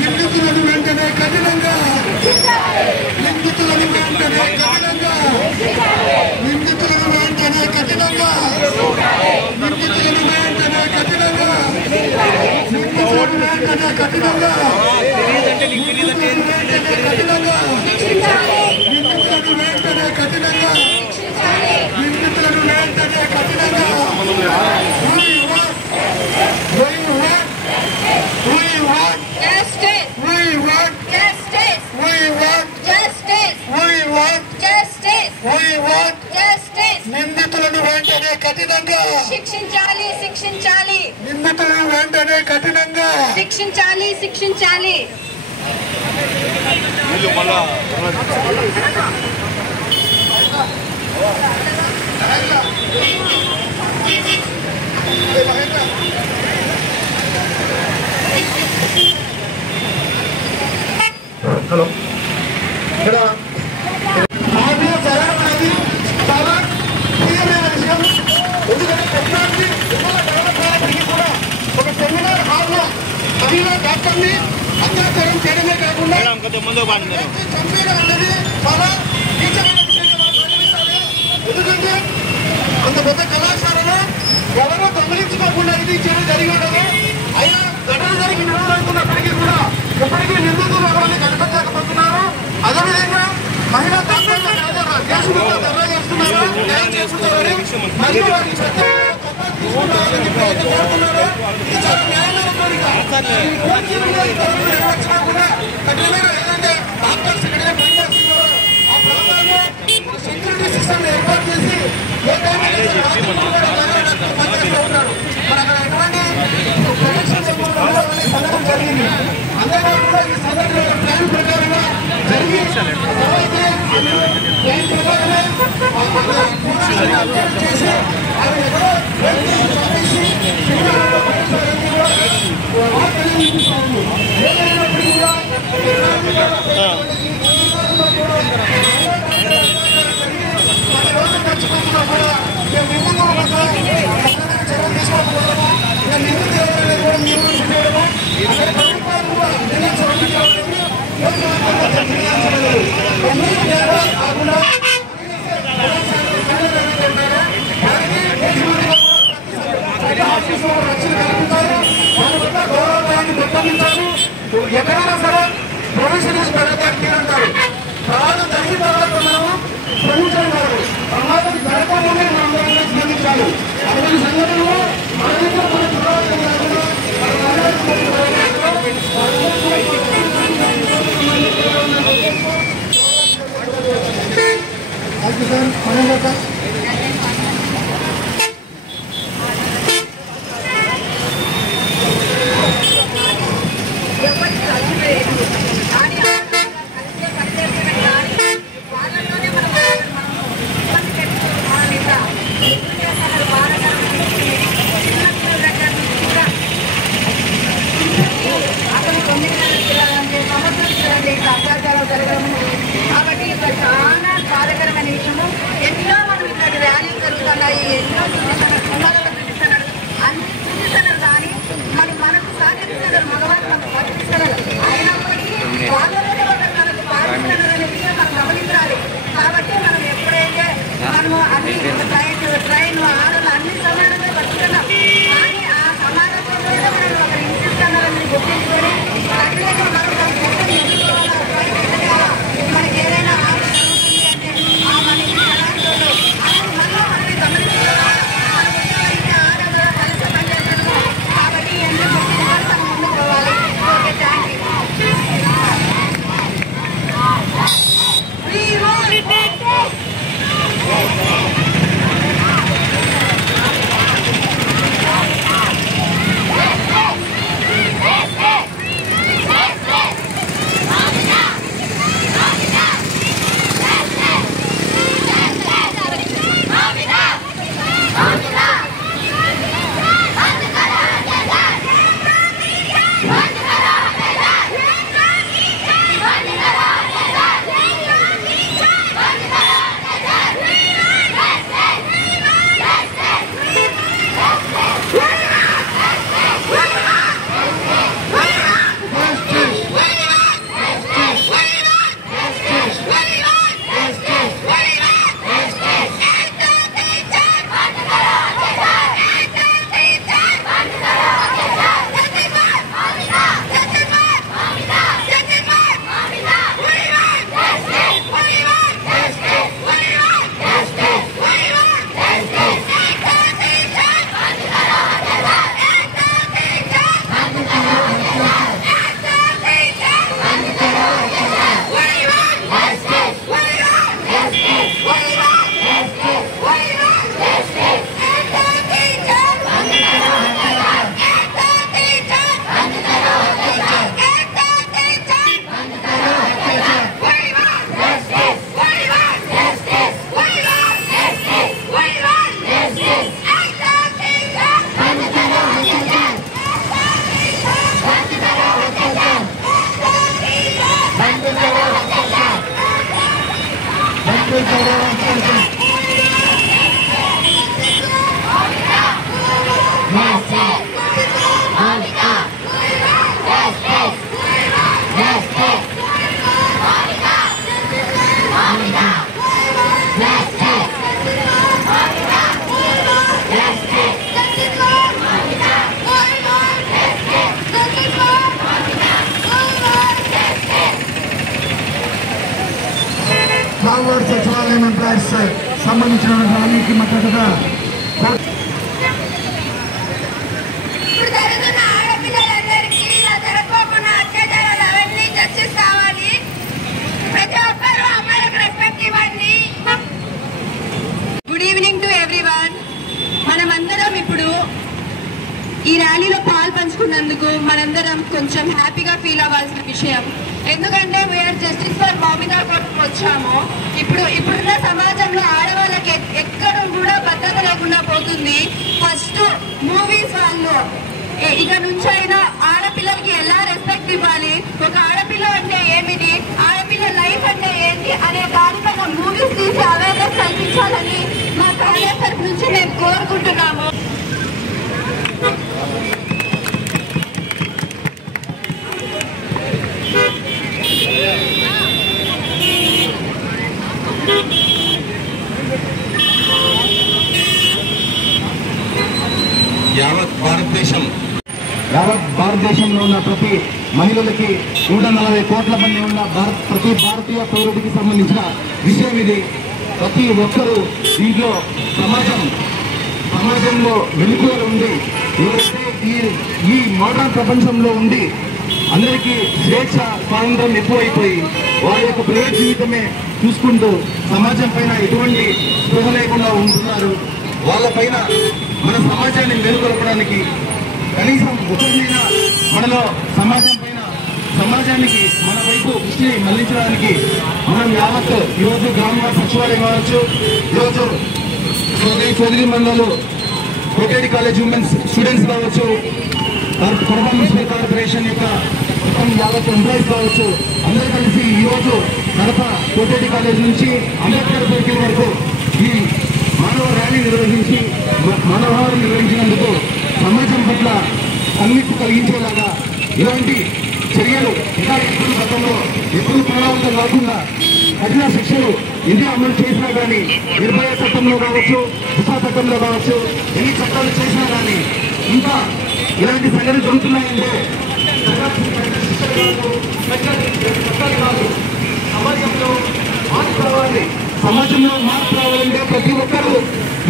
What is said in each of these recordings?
నిందితులను వెంటనే కఠినంగా నిందితులను వెంటనే కఠినంగా నిందితులను వెంటనే కఠినంగా నిందితులను వెంటనే కఠినంగా నిందితులను వెంటనే కఠినంగా కఠినంగా నిందితులను వెంటనే కఠినంగా నిందితులను వెంటనే కఠినంగా We want justice. We want justice. We want justice. We want justice. We want justice. నిందితులను వెంటనే కఠినంగా శిక్షించాలి శిక్షించాలి నిందితులను వెంటనే కఠినంగా శిక్షించాలి శిక్షించాలి హలో ఇక్కడ ఆడియో జరగడానికి చాలా క్లియర్మైన విషయం. ఎందుకంటే టెక్నాలజీ డెవలప్ అయినప్పటికీ కూడా ఒక సెమినార్ హాల్లో మహిళా డాక్టర్ని అత్యాచారం చేయడమే కాకుండా చంపేయడం అనేది చాలా నీచమైన విషయంగా మనం పరిగణించాలి. ఎందుకంటే అంత పెద్ద కళాశాలలో ఎవరో గమనించుకోకుండా ఇది చేయడం జరిగి ఉండదు. అయినా ఘటన జరిగి నిర్వహిస్తున్నప్పటికీ కూడా ఇప్పటికీ నిందితులు ఎవరిని కనిపించకపోతున్నారు. అదేవిధంగా మహిళా డాక్టర్ల కేసు ధర్నా చేస్తున్నారు, న్యాయం చేసుకుంటారని మరియు వారికి తీసుకుంటారని కోరుతున్నారు. ఇది చాలా న్యాయమైన కోరిక. నిర్వహించకుండా కఠినమైన ఏదైతే డాక్టర్స్ ఎక్కడైతే పనిచేస్తున్నారో ఆ ప్రాంతాల్లో సెక్యూరిటీ సిస్టమ్ ఏర్పాటు చేసి ఏ టైం పనిచేస్తూ ఉంటారు. మరి అక్కడ ఎటువంటి ప్రొటెక్షన్ సందర్భం జరిగింది. అంతేకాకుండా ఈ సందర్భంలో ప్లాన్ ప్రకారంగా జరిగి ప్లాన్ ప్రకారమే చేసి ఎక్కడైనా సరే ప్రొవిజన్ అంటారు. ప్రాణం జరిగిన తర్వాత మనము ప్రొవిజన్ కాదు, ప్రమాదం జరగకుండానే మనం స్పందించాలి. అటువంటి సంఘటనలో అత్యాచారాలు జరగడం కాబట్టి చాలా బాధాకరమైన విషయము. ఎన్నో ఫార్వర్డ్ సచివాలయం ఎంప్లాయీస్ సంబంధించిన ర్యాలీకి మద్దతుగా గుడ్ ఈవినింగ్ టు ఎవ్రీవన్. మనమందరం ఇప్పుడు ఈ ర్యాలీలో పాలు పంచుకున్నందుకు మనందరం కొంచెం హ్యాపీగా ఫీల్ అవ్వాల్సిన విషయం. ఎందుకంటే వీఆర్ జస్టిస్ ఫర్ మౌమితా కోర్టుకు వచ్చాము. ఇప్పుడున్న సమాజంలో ఆడవాళ్ళకి ఎక్కడ కూడా భద్రత లేకుండా పోతుంది. ఫస్ట్ మూవీస్ వాళ్ళు ఇక నుంచి అయినా ఆడపిల్లలకి ఎలా రెస్పెక్ట్ ఇవ్వాలి, ఒక ఆడపిల్ల అంటే ఏమిటి, ఆడపిల్ల లైఫ్ అంటే ఏంటి అనే దానిపైన మూవీస్ తీసి అవేర్నెస్ కల్పించాలని మా కాలేజ్ తరఫు నుంచి మేము కోరుకుంటున్నాము. యావత్ భారతదేశంలో ఉన్న ప్రతి మహిళలకి 140 కోట్ల మంది ఉన్న ప్రతి భారతీయ పౌరుడికి సంబంధించిన విషయం ఇది. ప్రతి ఒక్కరూ దీంట్లో సమాజంలో వెలుగులు ఉండి ఎవరైతే ఈ మోడర్న్ ప్రపంచంలో ఉండి అందరికీ స్వేచ్ఛ స్వాతంత్రం ఎక్కువైపోయి వారి యొక్క ప్రైవేట్ జీవితమే చూసుకుంటూ సమాజం పైన ఎటువంటి స్పృహ లేకుండా ఉంటున్నారు. వాళ్ళపైన మన సమాజాన్ని మేలుకొల్పడానికి కనీసం ఒకరినైనా మనలో సమాజానికి మన వైపు దృష్టి మళ్లించడానికి మనం యావత్ ఈరోజు గ్రామ సచివాలయం కావచ్చు, ఈరోజు సోదరి మండలు కోటేడి కాలేజ్ ఉమెన్స్ స్టూడెంట్స్ కావచ్చు, కడప మున్సిపల్ కార్పొరేషన్ యొక్క మొత్తం యావత్ ఎంప్లాయీస్ కావచ్చు, అందరూ కలిసి ఈరోజు కడప కోటేడి కాలేజ్ నుంచి అంబేద్కర్ సర్కిల్ వరకు ఈ మానవ ర్యాలీ మానవహారం నిర్వహించినందుకు సమాజం పట్ల కన్విప్పు కలిగించేలాగా ఇలాంటి చర్యలు ఇంకా ఎప్పుడు పునరావృతం కాకుండా కఠిన శిక్షలు ఎన్ని అమలు చేసినా కానీ, నిర్భయ చట్టంలో కావచ్చు, దిశా చట్టంలో కావచ్చు, ఎన్ని చట్టాలు చేసినా కానీ ఇంకా ఇలాంటి సంఘటనలు జరుగుతున్నాయంటే సమాజంలో మార్పు రావాలంటే ప్రతి ఒక్కరూ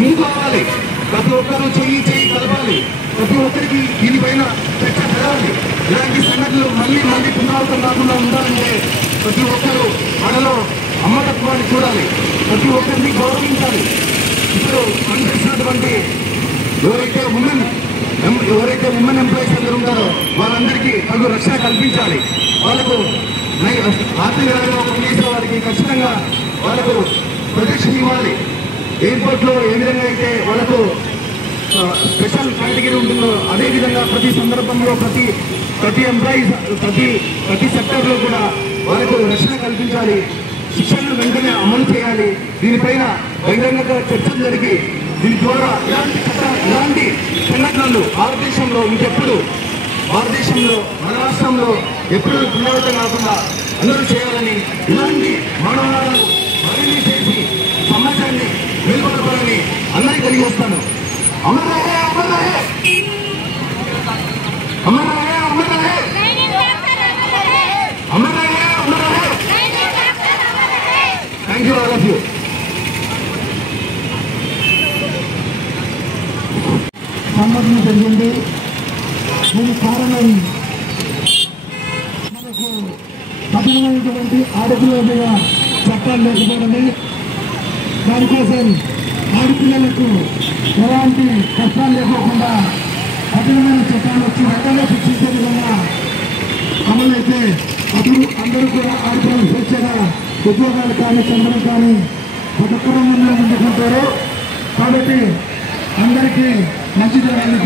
ముందు రావాలి, ప్రతి ఒక్కరూ చెయ్యి కలపాలి, ప్రతి ఒక్కరికి దీనిపైన చర్చ జరగాలి. ఇలాంటి సంఘటనలు మళ్ళీ పునరావృతం కాకుండా ఉండాలంటే ప్రతి ఒక్కరూ మనలో అమ్మతత్వాన్ని చూడాలి, ప్రతి ఒక్కరిని గౌరవించాలి. ఇప్పుడు పనిచేసినటువంటి ఎవరైతే ఉమెన్ ఎంప్లాయీస్ అందరూ ఉంటారో వాళ్ళందరికీ తగు రక్షణ కల్పించాలి. వాళ్ళకు ఆర్థికంగా ఒక పోలీసు వారికి ఖచ్చితంగా వాళ్ళకు ప్రొటెక్షన్ ఇవ్వాలి. ఎయిర్పోర్ట్లో ఏ విధంగా అయితే వాళ్ళకు స్పెషల్ కేటగిరీ ఉంటుందో అదేవిధంగా ప్రతి సందర్భంలో ప్రతి ఎంప్లాయీస్ ప్రతి సెక్టర్లో కూడా వాళ్ళకు రక్షణ కల్పించాలి. శిక్షణను వెంటనే అమలు చేయాలి. దీనిపైన బహిరంగంగా చర్చలు జరిగి దీని ద్వారా ఇలాంటి సంఘటనలు భారతదేశంలో మన రాష్ట్రంలో ఎప్పుడు పునరావృతం కాకుండా అందరూ చేయాలని, ఇలాంటి మానవాలను మరిన్ని చేసి సమాజాన్ని మేల్కొల్పాలని అందరికీ తెలియజేస్తాను. అమర్ రహే అమర్ రహే అమర్ రహే అమర్ రహే అమర్ రహే అమర్ రహే. Thank you all of you. సంఘటన జరిగింది. దీనికి కారణం మనకు కఠినమైనటువంటి ఆడపిల్లల మీద చట్టాలు లేకపోవడమే. దానికోసం ఆడపిల్లలకు ఎలాంటి కష్టాలు లేకోకుండా కఠినమైన చట్టాలు వచ్చి రకాల్లో శిక్షించే విధంగా అమలైతే అప్పుడు అందరూ కూడా ఆడపిల్లలు స్వేచ్ఛగా ఉద్యోగాలు కానీ చంద్రం కానీ ప్రతి ఒక్కరు ముందుకుంటారు. కాబట్టి అందరికీ మంచి జరగాలని